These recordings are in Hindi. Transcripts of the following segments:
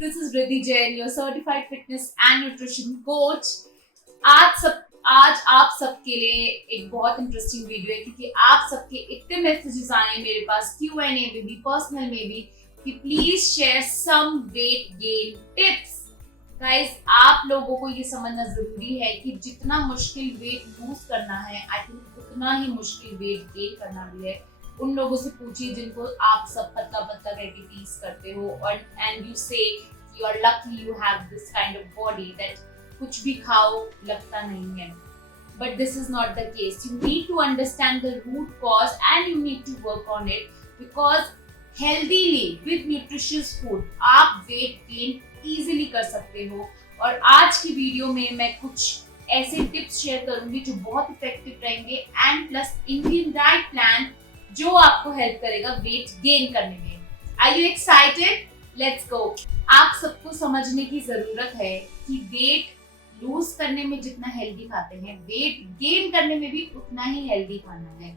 This is Riddhi Jain, your certified fitness and nutrition coach. आज आप सबके लिए एक बहुत इंटरेस्टिंग वीडियो है क्योंकि आप सबके इतने मैसेजेस आए हैं मेरे पास Q&A में भी, पर्सनल में भी, कि please share some weight gain tips. Guys, आप लोगों को ये समझना जरूरी है कि जितना मुश्किल वेट लूज करना है, आई थिंक उतना ही मुश्किल वेट गेन करना भी है। उन लोगों से पूछिए जिनको आप सब पतला पतला करके टीज करते हो और and you say you are lucky you have this kind of body that कुछ भी खाओ लगता नहीं है। But this is not the case. You need to understand the root cause and you need to work on it because healthily with nutritious food आप weight gain easily कर सकते हो। और आज की वीडियो में मैं कुछ ऐसे टिप्स शेयर करूंगी जो बहुत इफेक्टिव रहेंगे and plus Indian diet plan जो आपको हेल्प करेगा वेट गेन करने में। Are you excited? Let's go. आप सबको समझने की जरूरत है कि वेट लूज करने में जितना हेल्दी खाते हैं, वेट गेन करने में भी उतना ही हेल्दी खाना है।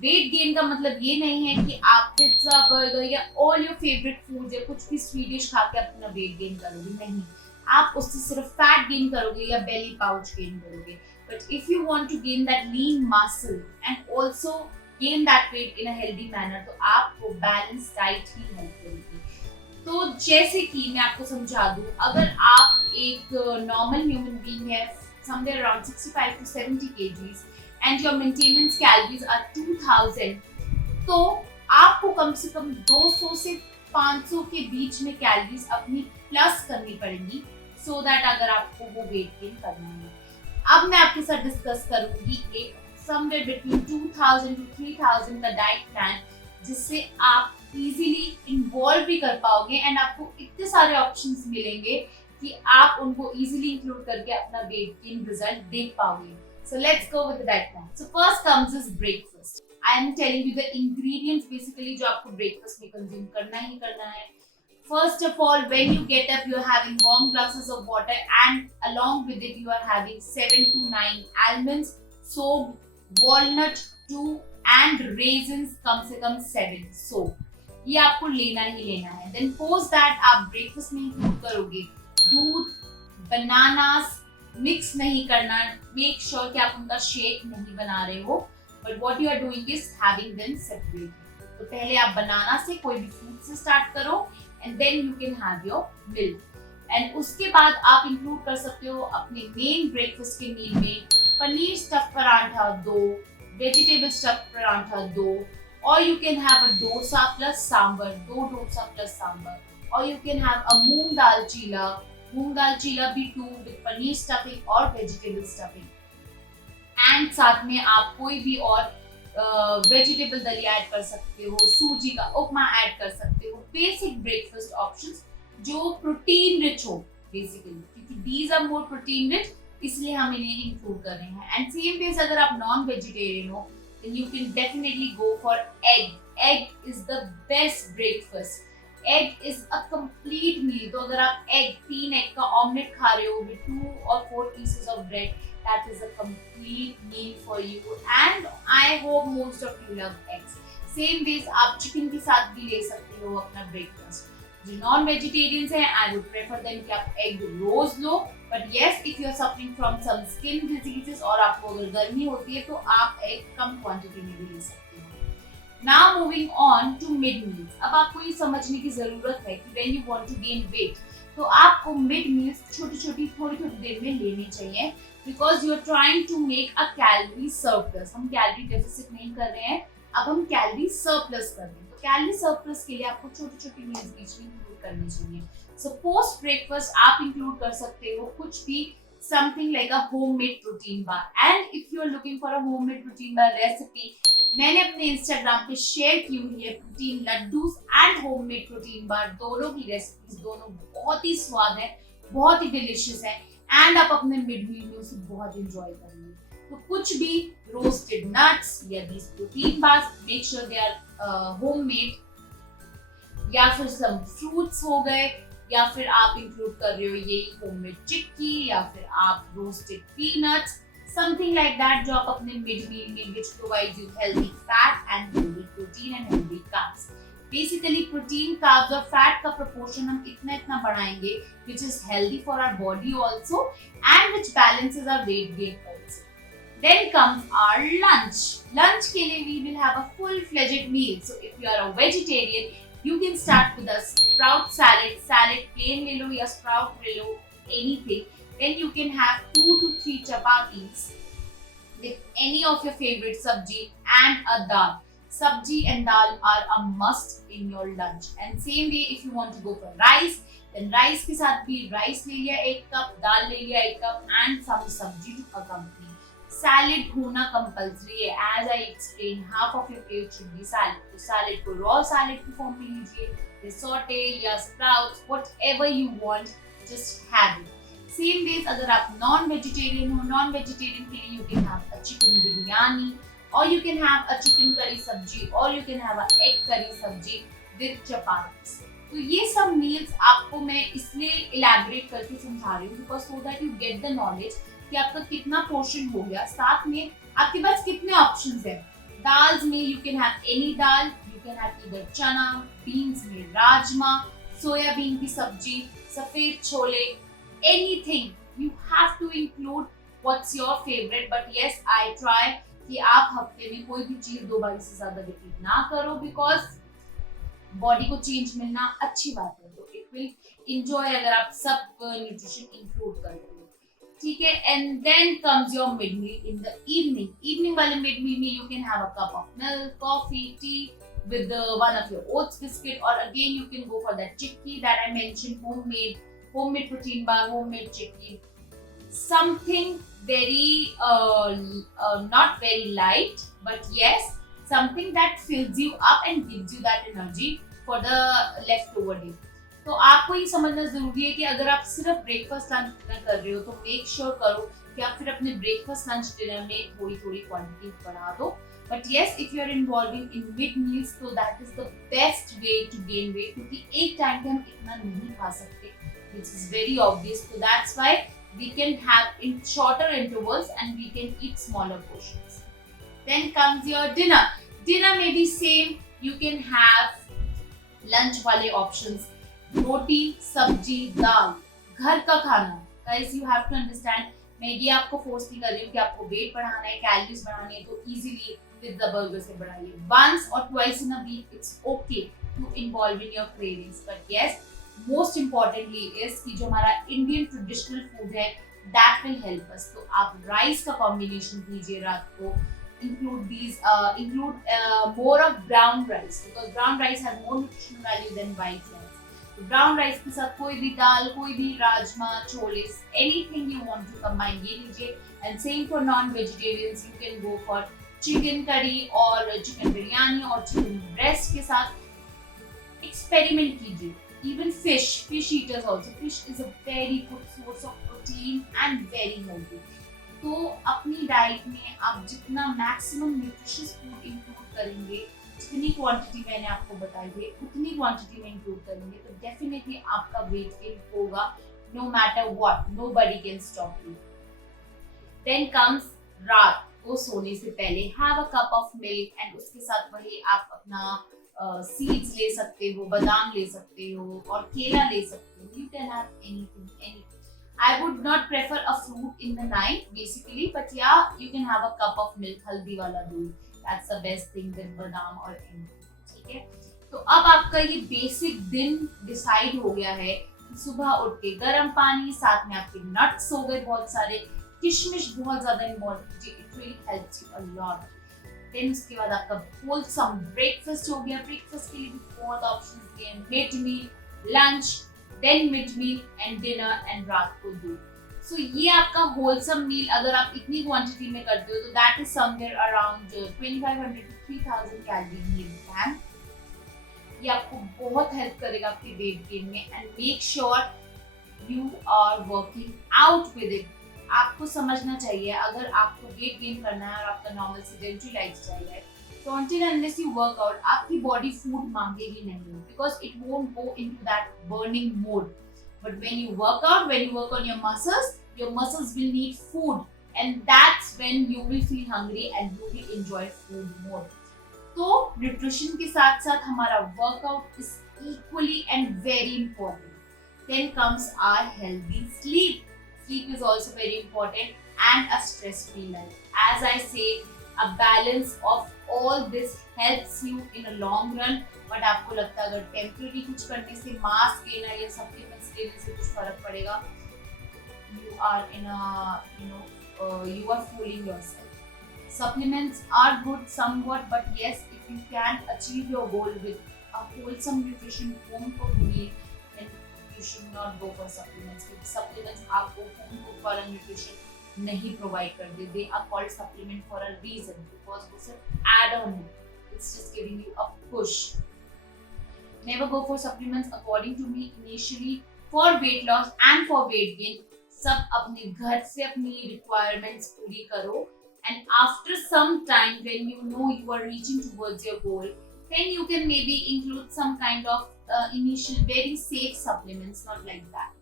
वेट गेन का मतलब ये नहीं है कि आप पिज्जा, बर्गर या ऑल योर फेवरेट फूड या कुछ भी स्वीट डिश खा के अपना वेट गेन करोगे, नहीं। आप उससे सिर्फ फैट गेन करोगे या बेली पाउच गेन करोगे। But if you want to gain that lean muscle and also gain that weight in a healthy manner, तो आपको बैलेंस डाइट ही हेल्प करेगी। तो जैसे कि मैं आपको समझा दूं, अगर आप एक नॉर्मल ह्यूमन बीइंग है, somewhere around 65 to 70 kgs and your maintenance calories are 2000, तो आपको कम से कम 200 से 500 के बीच में कैलोरीज अपनी प्लस करनी पड़ेगी सो दैट अगर आपको वो वेट गेन करना है। अब मैं आपके साथ डिस्कस करूंगी एक समवेयर बिटवीन 2000 to 3000 का डाइट प्लान, जिससे आप इजीली इन्वॉल्व भी कर पाओगे एंड आपको इतने सारे ऑप्शंस मिलेंगे कि आप उनको इजीली इंक्लूड करके अपना वेट गेन रिजल्ट देख पाओगे। So let's go with the diet plan. So first comes is breakfast. I am telling you the ingredients basically जो आपको breakfast में consume करना ही करना है। First of all, when you get up, you are having warm glasses of water and along with it you are having 7 to 9 almonds, soaked, walnut 2 and raisins कम से कम 7 soaked। ये आपको लेना ही लेना है। Then post that आप breakfast में include करोगे दूध, bananas, मिक्स नहीं करना, मेक श्योर कि आप उनका शेक नहीं बना रहे हो, but what you are doing is having them separate. तो पहले आप बनाना से, कोई भी फ्रूट से स्टार्ट करो and then you can have your milk. And उसके बाद आप इंक्लूड कर सकते हो अपने मेन ब्रेकफास्ट के मील में paneer stuff paratha 2, vegetable stuff paratha 2, और you can have a dosa plus sambar, 2 dosa plus sambar, और you can have a moong dal cheela भी 2 विद पनीर स्टफिंग और वेजिटेबल स्टफिंग। एंड साथ में आप कोई भी और वेजिटेबल दलिया ऐड कर सकते हो, सूजी का उपमा ऐड कर सकते हो। बेसिक ब्रेकफास्ट ऑप्शंस जो प्रोटीन रिच हो बेसिकली, क्योंकि these are more protein rich, इसलिए हम इन्हें इंक्लूड कर रहे हैं। एंड सेम वेज अगर आप नॉन वेजिटेरियन हो then you can definitely go for egg. Egg is the best breakfast. Egg is a complete meal. तो अगर आप 3 egg का ऑमलेट खा रहे हो with 2 or 4 pieces of bread, that is a complete meal for you. And I hope most of you love eggs. Same ways आप चिकन के साथ भी ले सकते हो अपना ब्रेकफास्ट। जो नॉन वेजिटेरियंस हैं, आई वुड प्रेफर देम कि आप एग रोज लो, but yes if you are suffering from some skin diseases और आपको अगर गर्मी होती है तो आप एग कम क्वांटिटी में भी ले सकते हो। Now moving on to mid meals. अब आपको ये समझने की जरूरत है कि when you want to gain weight, तो आपको मिड मील्स छोटी छोटी थोड़ी देर में लेनी चाहिए, because you are trying to make a calorie surplus. हम कैलोरी डेफिसिट नहीं कर रहे हैं, अब हम कैलोरी सरप्लस कर रहे हैं। तो कैलोरी सरप्लस के लिए आपको छोटी छोटी मील्स बीच में इंक्लूड करनी चाहिए। सो पोस्ट ब्रेकफास्ट आप इंक्लूड कर सकते हो कुछ भी, something like a homemade protein bar. And if you are looking for a homemade protein bar recipe, मैंने अपने इंस्टाग्राम पे शेयर की हुई है protein laddoos and homemade protein bar, दोनों की रेसिपीज, दोनों बहुत ही स्वाद है, बहुत ही डिलिशियस है एंड आप अपने मिड मील में उसे बहुत एंजॉय करेंगे। तो कुछ भी रोस्टेड नट्स या these protein bars, make sure they are homemade, या फिर सम फ्रूट्स हो गए, या फिर आप इंक्लूड कर रहे हो ये होममेड चिक्की, या फिर आप roasted peanuts, something like that, जो आप अपने मिड मील में, which provides you healthy fat and healthy protein and healthy carbs. Basically protein, carbs और फैट का प्रोपोर्शन हम इतना इतना बढ़ाएंगे which is healthy for our body also and which balances our weight gain also. Then comes our lunch. Lunch के लिए we will have a full-fledged meal. So if you are a vegetarian, you can start with a sprout salad. Salad plain ले लो या sprout ले लो, anything. Then you can have 2 to 3 chapatis with any of your favorite sabji and a dal. Sabji and dal are a must in your lunch. And same way if you want to go for rice, then rice के साथ भी rice ले लिया 1 कप, दाल ले लिया 1 cup and some sabji to accompany. Salad होना compulsory है. As I explained, half of your plate should be salad. तो salad को raw salad की form में लीजिए, या saute या sprouts, whatever you want, just have it. Same days अगर आप non-vegetarian हो, non-vegetarian के लिए you can have a chicken biryani, or you can have a chicken curry sabji, or you can have a egg curry sabji with chapatis. तो ये सब meals आपको मैं इसलिए elaborate करके समझा रही हूँ because so that you get the knowledge कि आपका कितना पोर्शन हो गया, साथ में आपके पास कितने ऑप्शंस हैं. दाल्स में you can have any dal, you can have either चना, बीन्स में राजमा, सोयाबीन की सब्जी, सफेद chole, anything. You have to include what's your favorite, but yes, I try कि आप हफ्ते में कोई भी चीज 2 बार से ज्यादा रिपीट ना करो बिकॉज बॉडी को चेंज मिलना अच्छी बात है. तो इट विल एंजॉय अगर आप सब न्यूट्रिशन इंक्लूड करते हो. ठीक है. And then comes your mid meal in the evening. Evening वाले मिड मील में you can have a cup of milk, coffee, tea with one of your oats biscuit, or again you can go for that chickpea that I mentioned, homemade protein bar, homemade chickpea. Something very not very light, but yes, something that fills you up and gives you that energy for the leftover day. तो आपको ये समझना जरूरी है कि अगर आप सिर्फ ब्रेकफास्ट लंच डिनर कर रहे हो तो मेक श्योर करो कि आप फिर अपने ब्रेकफास्ट लंच डिनर में थोड़ी थोड़ी क्वांटिटी बढ़ा दो. But yes, if you are involving in mid meals तो that is the best way to gain weight, क्योंकि एक टाइम पे हम इतना नहीं खा सकते, which is very obvious. So that's why we can have in shorter intervals and we can eat smaller portions. Then comes your dinner. Dinner may be same. You can have lunch वाले options. रोटी, सब्जी, दाल, घर का खाना. Guys, you have to understand. मैं ये आपको फोर्स नहीं कर रही हूँ कि आपको वेट बढ़ाना है, कैलोरीज बढ़ानी है, तो इजीली विद द बर्गर से बढ़ाइए. Once or twice in a week, it's okay to involve in your cravings. But yes, most importantly is कि जो हमारा इंडियन ट्रेडिशनल फूड है that will help us. तो आप राइस का कॉम्बिनेशन कीजिए रात को. include more of brown rice because brown rice has more nutritional value than white rice. तो brown rice के साथ कोई भी दाल, कोई भी rajma, chole, anything you want to combine ये लीजिए. And same for non-vegetarians, you can go for chicken curry or chicken biryani or chicken breast के साथ experiment कीजिए. Even fish eaters also. Fish is a very good source of protein and very healthy. तो अपनी डाइट में आप जितना मैक्सिमम न्यूट्रिशियस फूड इंक्लूड करेंगे, जितनी क्वांटिटी मैंने आपको बताई है उतनी क्वांटिटी में इंक्लूड करेंगे तो डेफिनेटली आपका वेट गेन होगा. No matter what, nobody can stop you. Then comes रात को सोने से पहले have a cup of milk and उसके साथ वही आप अपना सीड्स ले सकते हो, बादाम ले सकते हो और केला ले सकते हो. You can have anything. I would not prefer a fruit in the night basically, but yeah, you can have a cup of milk, haldi wala दूध. That's the best thing than badam or anything. ठीक है. तो अब आपका ये बेसिक दिन डिसाइड हो गया है. सुबह उठ के गर्म पानी, साथ में आपके नट्स हो गए बहुत सारे, किशमिश बहुत ज्यादा important, it really helps you a lot. Then उसके बाद आपका होलसम ब्रेकफास्ट हो गया. ब्रेकफास्ट के लिए भी बहुत ऑप्शंस दिए हैं. Mid meal, lunch, then mid meal and dinner and रात को दूध. सो ये आपका होलसम मील अगर आप इतनी क्वांटिटी में करते हो तो that is somewhere around 2500 to 3000 calorie meal plan. ये आपको बहुत हेल्प करेगा आपके वेट गेन में. And make sure you are working out with it. आपको समझना चाहिए अगर आपको वेट गेन करना है और आपका नॉर्मल सेडेंटरी लाइफस्टाइल है तो until unless you work out, आपकी body food मांगेगी नहीं because it won't go into that burning mode. But when you work out, when you work on your muscles will need food, and that's when you will feel hungry and you will enjoy food more. तो न्यूट्रिशन के साथ साथ हमारा workout is equally and very important. Then comes our healthy sleep. Sleep is also very important and a stress-free life. As I say, a balance of all this helps you in a long run. But आपको लगता है अगर temporary कुछ करने से mass gainer या supplements लेने से कुछ फर्क पड़ेगा, you are in a you are fooling yourself. Supplements are good somewhat, but yes, if you can achieve your goal with a wholesome nutrition home cooked meal, then you should not go for supplements. Because supplements आपको home cooked वाला nutrition नहीं provide करते. They are called supplement for a reason, because वो सिर्फ add on है. It's just giving you a push. Never go for supplements according to me initially for weight loss and for weight gain. सब अपने घर से अपनी requirements पूरी करो, and after some time when you know you are reaching towards your goal, then you can maybe include some kind of initial very safe supplements, not like that.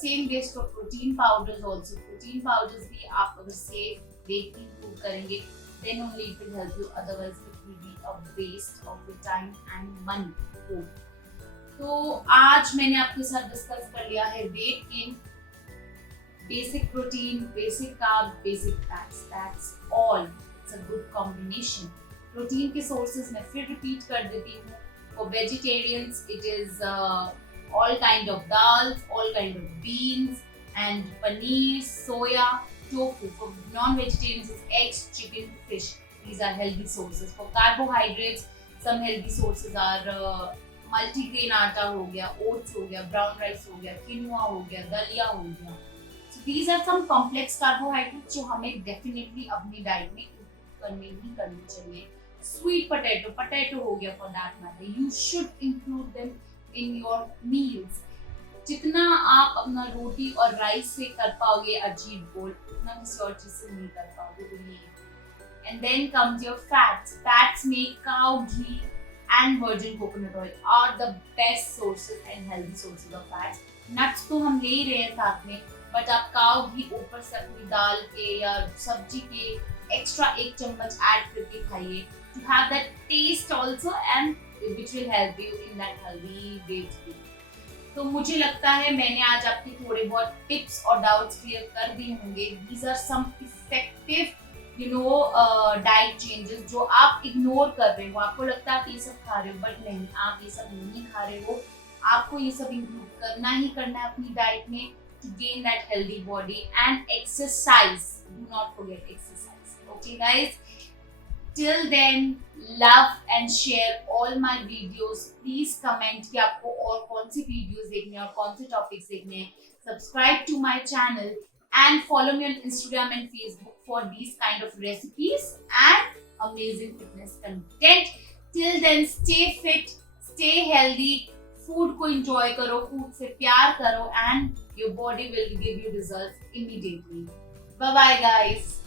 Same goes for protein powders also. Protein powders भी आप अगर safe way include करेंगे, then only it will help you. Otherwise it will be a waste of your time and money. तो आज मैंने आपके साथ डिस्कस कर लिया है weight gain, basic protein, basic carb, basic fats. That's all. It's a good combination. Protein के sources मैं फिर repeat कर देती हूँ. For vegetarians, it is all kind of dals, all kind of beans, and paneer, soya, tofu. For non-vegetarians, it's eggs, chicken, fish. These are healthy sources. For carbohydrates, some healthy sources are multigrain आटा हो गया, oats हो गया, brown rice हो गया, quinoa हो गया, दलिया हो गया. So these are some complex carbohydrates जो हमें definitely अपनी diet में include करनी चाहिए. Sweet potato हो गया for that matter. You should include them in your meals. जितना आप अपना रोटी और राइस से कर पाओगे अचीव गोल, उतना किसी और चीज से नहीं कर पाओगे. believe. And then comes your fats. Fats make cow ghee and virgin coconut oil are the best sources and healthy sources of fats. Nuts तो हम ले ही रहे हैं साथ में, but आप काउ घी ऊपर से अपनी दाल के या सब्जी के एक्स्ट्रा 1 चम्मच ऐड करके खाइए, to have that taste also and which will help you in that healthy weight gain. तो मुझे लगता है मैंने आज आपके थोड़े बहुत टिप्स और डाउट्स क्लियर कर दिए होंगे. These are some effective diet changes जो आप इग्नोर कर रहे हो. आपको लगता है आप ये सब खा रहे हो, बट नहीं, आप ये सब नहीं खा रहे हो. आपको ये सब इंक्लूड करना ही करना है अपनी डाइट में to gain that healthy body. And exercise, do not forget exercise. Okay guys, till then love and share all my videos. Please comment कि आपको और कौन सी वीडियोस देखने हैं और कौन से टॉपिक्स देखने हैं. Subscribe to my channel and follow me on Instagram and Facebook for these kind of recipes and amazing fitness content. Till then, stay fit, stay healthy. Food को एंजॉय करो, फूड से प्यार करो, and your body will give you results immediately. Bye bye guys.